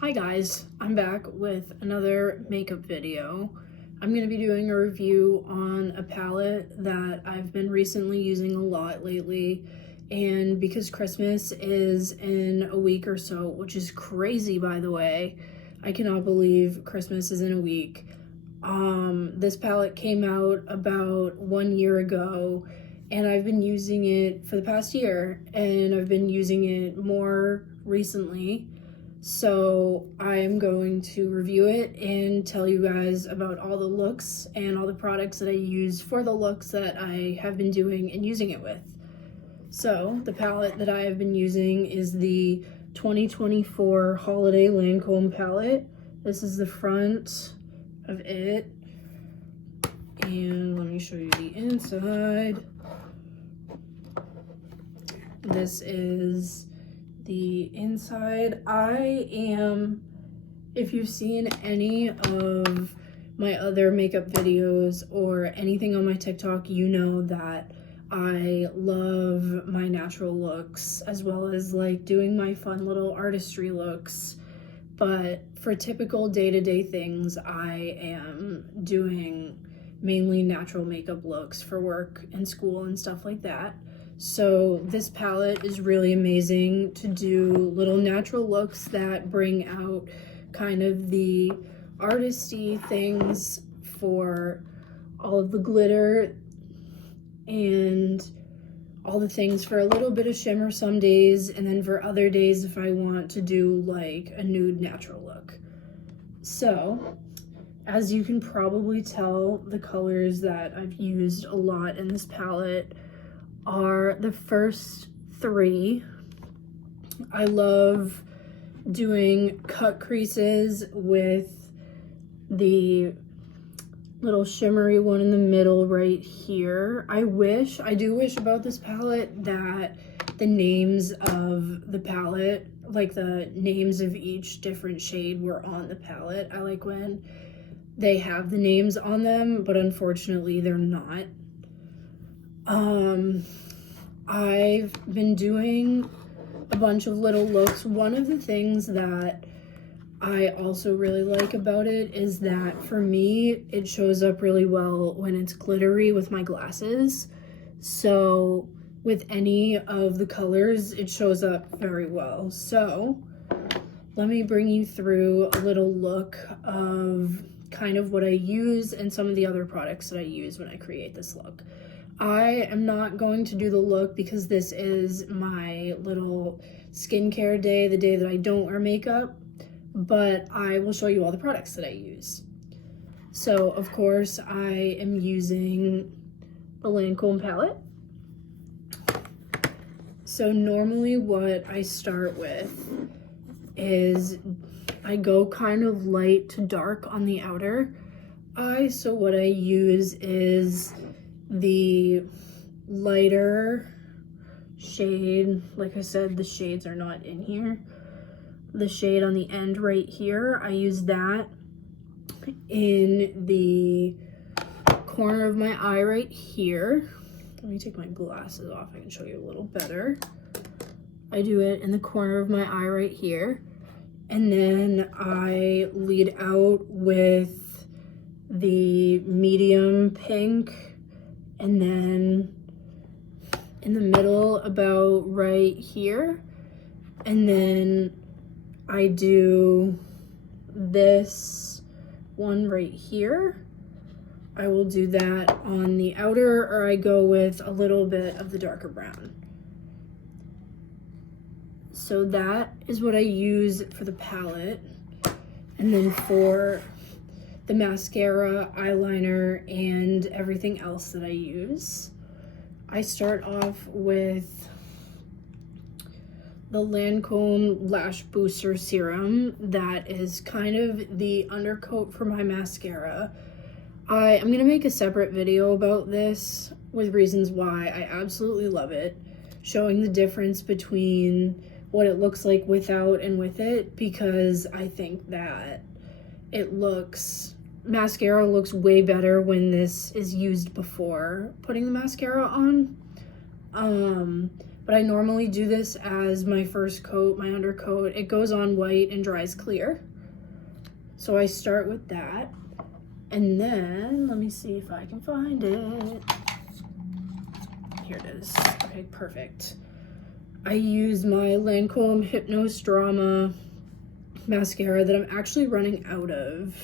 Hi guys, I'm back with another makeup video. I'm going to be doing a review on a palette that I've been recently using a lot lately, and because Christmas is in a week or so, which is crazy by the way, I cannot believe Christmas is in a week. This palette came out about 1 year ago and I've been using it for the past year, and I've been using it more recently. So I am going to review it and tell you guys about all the looks and all the products that I use for the looks that I have been doing and using it with. So the palette that I have been using is the 2024 Holiday Lancôme palette. This is the front of it. And let me show you the inside. This is the inside. If you've seen any of my other makeup videos or anything on my TikTok, you know that I love my natural looks as well as like doing my fun little artistry looks. But for typical day-to-day things, I am doing mainly natural makeup looks for work and school and stuff like that. So this palette is really amazing to do little natural looks that bring out kind of the artisty things for all of the glitter and all the things for a little bit of shimmer some days, and then for other days if I want to do like a nude natural look. So as you can probably tell, the colors that I've used a lot in this palette are the first three. I love doing cut creases with the little shimmery one in the middle right here. I do wish about this palette that the names of the palette, like the names of each different shade, were on the palette. I like when they have the names on them, but unfortunately they're not. I've been doing a bunch of little looks. One of the things that I also really like about it is that for me, it shows up really well when it's glittery with my glasses. So with any of the colors, it shows up very well. So let me bring you through a little look of kind of what I use and some of the other products that I use when I create this look. I am not going to do the look because this is my little skincare day, the day that I don't wear makeup, but I will show you all the products that I use. So of course I am using the Lancôme palette. So normally what I start with is I go kind of light to dark on the outer eye. So what I use is the lighter shade. Like I said, the shades are not in here. The shade on the end right here, I use that in the corner of my eye right here. Let me take my glasses off, I can show you a little better. I do it in the corner of my eye right here, and then I lead out with the medium pink, and then in the middle about right here, and then I do this one right here. I will do that on the outer, or I go with a little bit of the darker brown. So that is what I use for the palette. And then for the mascara, eyeliner, and everything else that I use, I start off with the Lancôme Lash Booster Serum. That is kind of the undercoat for my mascara. I'm gonna make a separate video about this with reasons why I absolutely love it, showing the difference between what it looks like without and with it, because I think that mascara looks way better when this is used before putting the mascara on. but I normally do this as my first coat, my undercoat. It goes on white and dries clear. So I start with that, and then let me see if I can find it. Here it is. Okay, perfect. I use my Lancôme Hypnose Drama mascara that I'm actually running out of.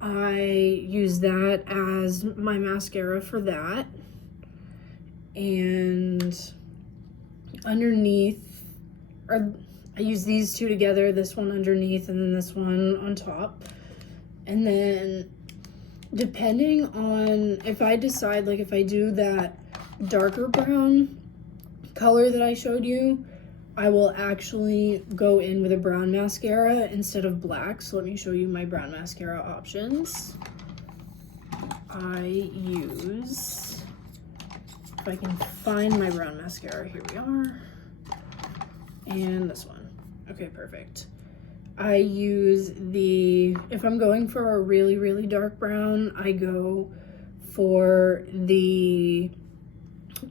I use that as my mascara for that. And underneath, or I use these two together, this one underneath and then this one on top. And then depending on if I decide, like if I do that darker brown color that I showed you, I will actually go in with a brown mascara instead of black. So let me show you my brown mascara options. I use, if I can find my brown mascara, here we are. And this one. Okay, perfect. I use the, if I'm going for a really, really dark brown, I go for the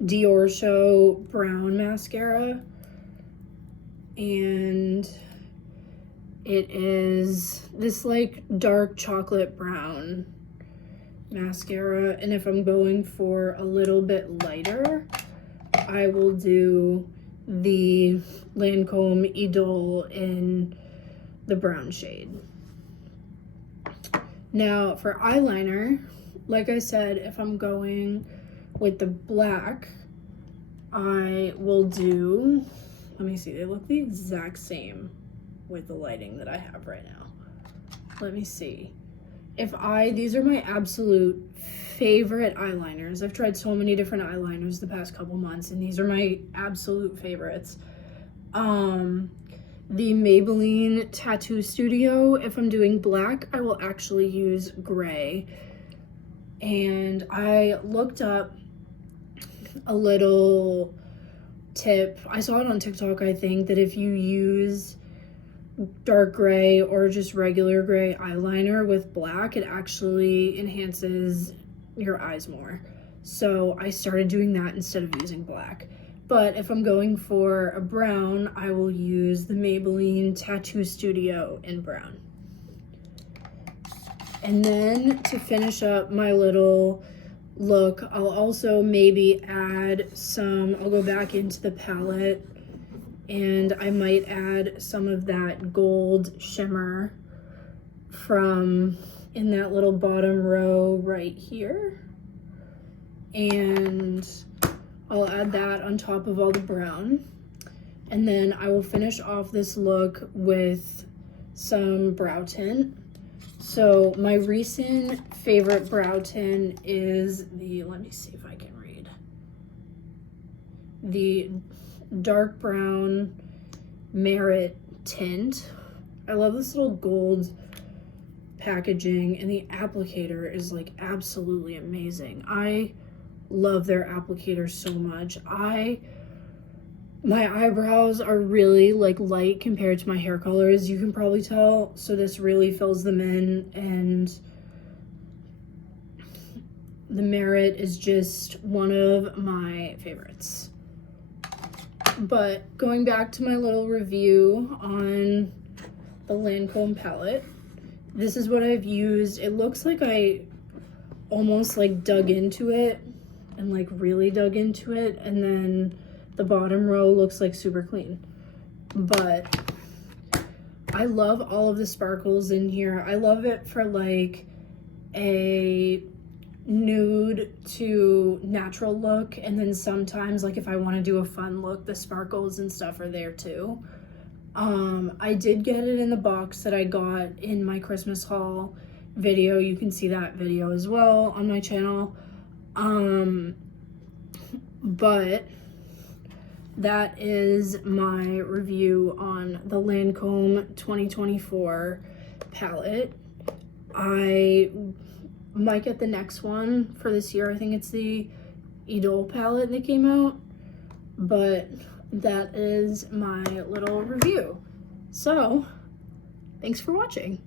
Dior Show brown mascara. And it is this like dark chocolate brown mascara. And if I'm going for a little bit lighter, I will do the Lancôme Dole in the brown shade. Now for eyeliner, like I said, if I'm going with the black, I will do, let me see, they look the exact same with the lighting that I have right now. Let me see. These are my absolute favorite eyeliners. I've tried so many different eyeliners the past couple months, and these are my absolute favorites. The Maybelline Tattoo Studio, if I'm doing black, I will actually use gray. And I looked up a little tip. I saw it on TikTok, I think, that if you use dark gray or just regular gray eyeliner with black, it actually enhances your eyes more. So I started doing that instead of using black. But if I'm going for a brown, I will use the Maybelline Tattoo Studio in brown. And then to finish up my little look, I'll also maybe add some, I'll go back into the palette and I might add some of that gold shimmer from in that little bottom row right here. And I'll add that on top of all the brown. And then I will finish off this look with some brow tint. So my recent favorite brow tint is the, let me see if I can read, the dark brown Merit tint. I love this little gold packaging, and the applicator is like absolutely amazing. I love their applicator so much. My eyebrows are really like light compared to my hair color, as you can probably tell, so this really fills them in, and the Merit is just one of my favorites. But going back to my little review on the Lancôme palette, this is what I've used. It looks like I almost like dug into it and like really dug into it, and then the bottom row looks like super clean. But I love all of the sparkles in here. I love it for like a nude to natural look, and then sometimes like if I want to do a fun look, the sparkles and stuff are there too. I did get it in the box that I got in my Christmas haul video. You can see that video as well on my channel. But that is my review on the Lancôme 2024 palette. I might get the next one for this year. I think it's the Dole palette that came out, but that is my little review. So thanks for watching.